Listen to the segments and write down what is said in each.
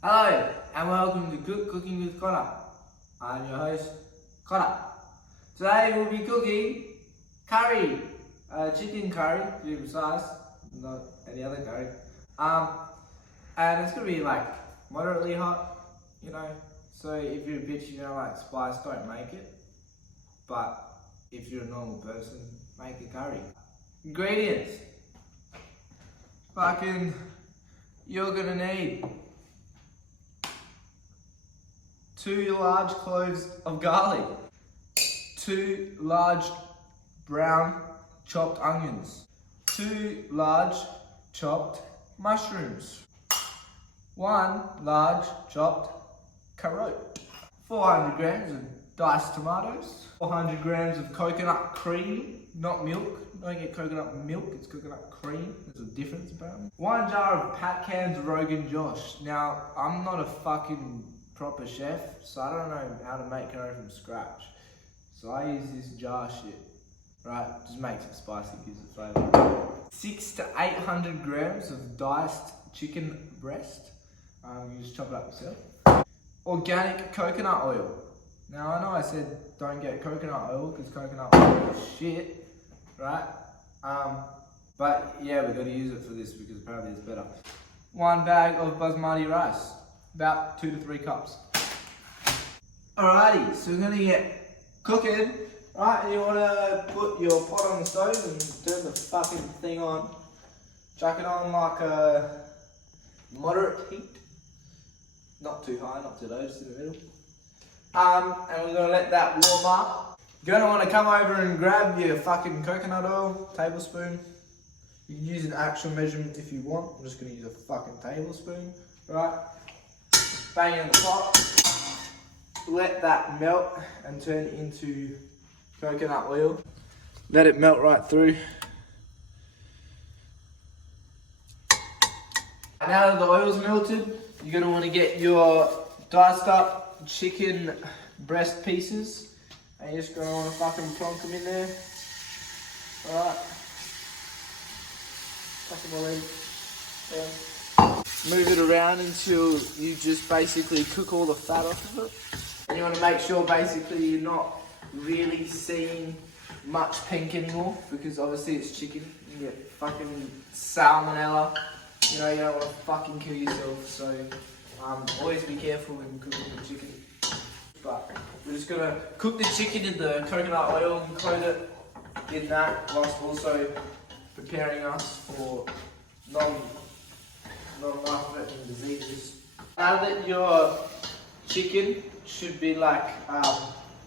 Hello and welcome to Good Cooking with Connor. I'm your host, Connor. Today we'll be cooking curry, chicken curry to be precise, not any other curry. And it's gonna be like moderately hot, So if you're a bitch, you don't like spice, don't make it. But if you're a normal person, make a curry. Ingredients. You're gonna need 2 large cloves of garlic, 2 large brown chopped onions, 2 large chopped mushrooms, 1 large chopped carrot, 400 grams of diced tomatoes, 400 grams of coconut cream, not milk. Don't get coconut milk, it's coconut cream. There's a difference apparently. 1 jar of Pat Can's Rogan Josh. Now, I'm not a fucking proper chef, so I don't know how to make curry from scratch. So I use this jar shit, right? Just makes it spicy, gives it flavour. 600 to 800 grams of diced chicken breast. You just chop it up yourself. Organic coconut oil. Now I know I said don't get coconut oil because coconut oil is shit, right? But yeah, we've got to use it for this because apparently it's better. 1 bag of basmati rice, about 2 to 3 cups. Alrighty, so we're gonna get cooking, right? And you wanna put your pot on the stove and turn the fucking thing on. Chuck it on like a moderate heat. Not too high, not too low, just in the middle. And we're gonna let that warm up. You're gonna wanna come over and grab your fucking coconut oil, tablespoon. You can use an actual measurement if you want. I'm just gonna use a fucking tablespoon, right? Bang it in the pot. Let that melt and turn into coconut oil. Let it melt right through. Now that the oil's melted, you're gonna wanna get your diced up chicken breast pieces. And you're just gonna wanna fucking plonk them in there. Alright. Tuck them all in. Yeah. Move it around until you just basically cook all the fat off of it. And you wanna make sure basically you're not really seeing much pink anymore because obviously it's chicken. You get fucking salmonella. You don't wanna fucking kill yourself. So always be careful when cooking the chicken. But we're just gonna cook the chicken in the coconut oil and coat it in that whilst also preparing us for non-life-threatening diseases. Now that your chicken should be like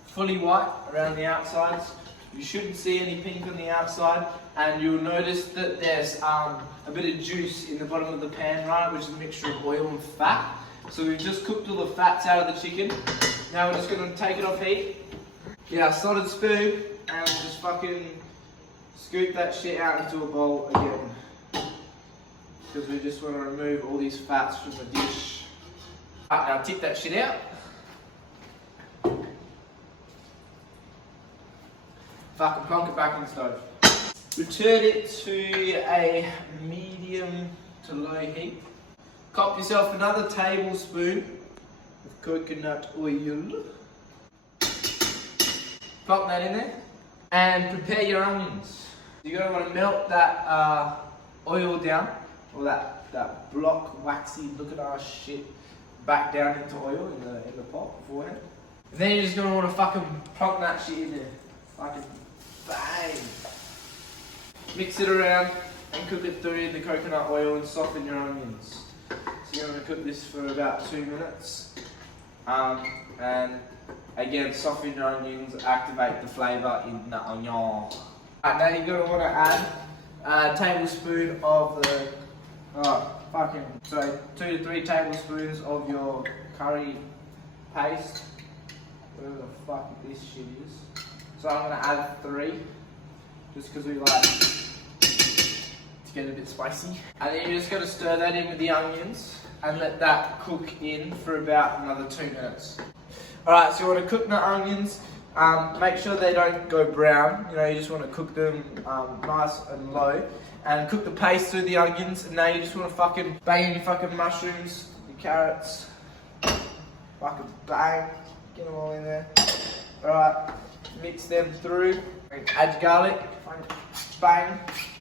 fully white around the outsides, you shouldn't see any pink on the outside, and you'll notice that there's a bit of juice in the bottom of the pan, right, which is a mixture of oil and fat. So we've just cooked all the fats out of the chicken. Now we're just gonna take it off heat. Get our slotted spoon and just fucking scoop that shit out into a bowl again. Because we just want to remove all these fats from the dish. Alright, now tip that shit out. Fucking plonk it back in the stove. Return it to a medium to low heat. Cop yourself another tablespoon of coconut oil. Plonk that in there. And prepare your onions. You're going to want to melt that oil down, or that block waxy looking ass shit back down into oil in the pot beforehand. And then you're just going to want to fucking plonk that shit in there. Fucking bang. Mix it around and cook it through the coconut oil and soften your onions. So you're going to cook this for about 2 minutes. And again, soften your onions, activate the flavour in the onion. Right, now you're going to want to add a tablespoon of the, 2 to 3 tablespoons of your curry paste. Whatever the fuck this shit is. So I'm going to add 3, just because we like to get a bit spicy. And then you're just going to stir that in with the onions and let that cook in for about another 2 minutes. Alright, so you want to cook the onions, make sure they don't go brown, you just want to cook them nice and low. And cook the paste through the onions, and now you just want to fucking bang in your fucking mushrooms, your carrots. Fucking bang. Get them all in there. Alright, mix them through. Add your garlic. Bang.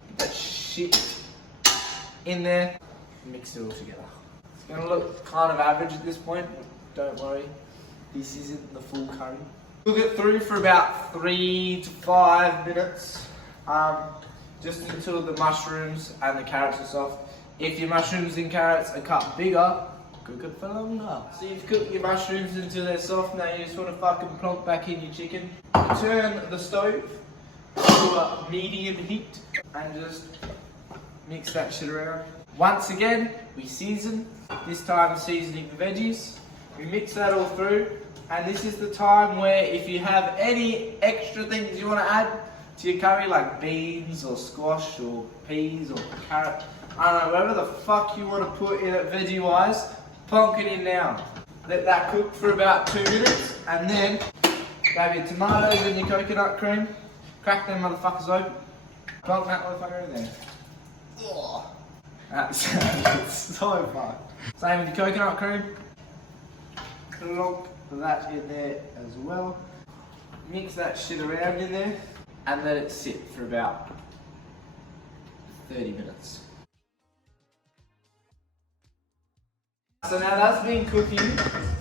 Get that shit in there. Mix it all together. It's gonna look kind of average at this point, but don't worry. This isn't the full curry. Cook it through for about 3 to 5 minutes. Just until the mushrooms and the carrots are soft. If your mushrooms and carrots are cut bigger, cook it for longer. So you've cooked your mushrooms until they're soft. Now you just want to fucking plonk back in your chicken. Turn the stove to a medium heat and just mix that shit around. Once again, we season. This time seasoning the veggies. We mix that all through. And this is the time where if you have any extra things you want to add to your curry, like beans or squash or peas or carrot, I don't know, whatever the fuck you want to put in it veggie wise, plonk it in now. Let that cook for about 2 minutes and then grab your tomatoes and your coconut cream, crack them motherfuckers open, plonk that motherfucker in there. Oh, that's so fun. Same with your coconut cream, plonk that in there as well. Mix that shit around in there and let it sit for about 30 minutes. So now that's been cooking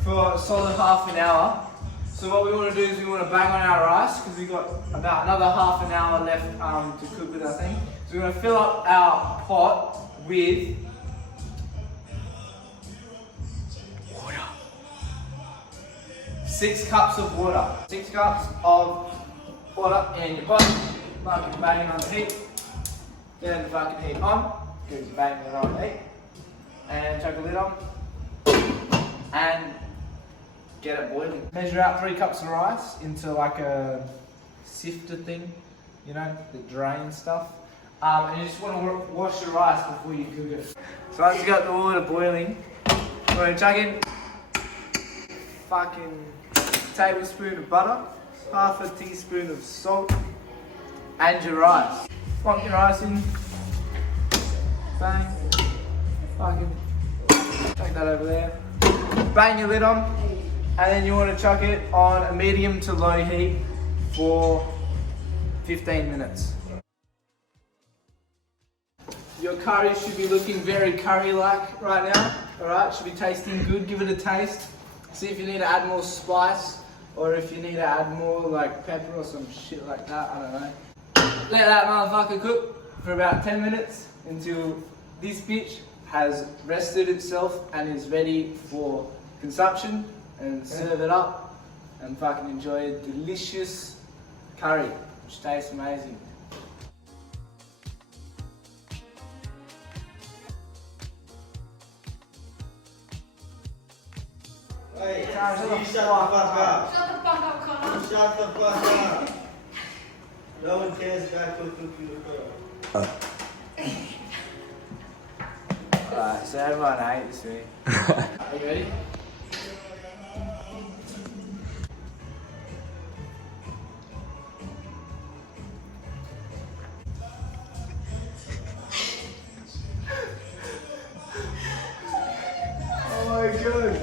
for a solid half an hour. So what we want to do is we want to bang on our rice because we've got about another half an hour left to cook with our thing. So we're going to fill up our pot with water. 6 cups of water. 6 cups of water in your pot. Fucking bang it on the heat. Turn the fucking heat on. Good, bang it on the heat. And chuck the lid on. And get it boiling. Measure out 3 cups of rice into like a sifter thing, you know, the drain stuff. And you just want to wash your rice before you cook it. So once you got the water boiling, we're going to chuck in fucking tablespoon of butter, half a teaspoon of salt, and your rice. Plonk your rice in, bang, fucking chuck that over there. Bang your lid on, and then you want to chuck it on a medium to low heat for 15 minutes. Your curry should be looking very curry-like right now. Alright, should be tasting good. Give it a taste. See if you need to add more spice, or if you need to add more like pepper or some shit like that. I don't know. Let that motherfucker cook for about 10 minutes until this bitch has rested itself and is ready for consumption, and serve it up and fucking enjoy a delicious curry, which tastes amazing. Hey, you shut the fuck up. Shut the fuck up, Connor. Shut the fuck up. No one cares about your computer. Alright, so everyone hates me. Are you ready? Oh my god.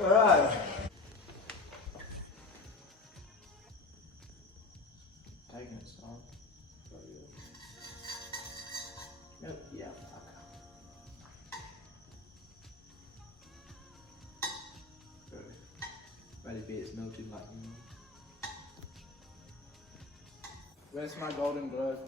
Alright. Taking its time. Yep, yeah, fuck. Ready be it's melted like me. Where's my golden globe?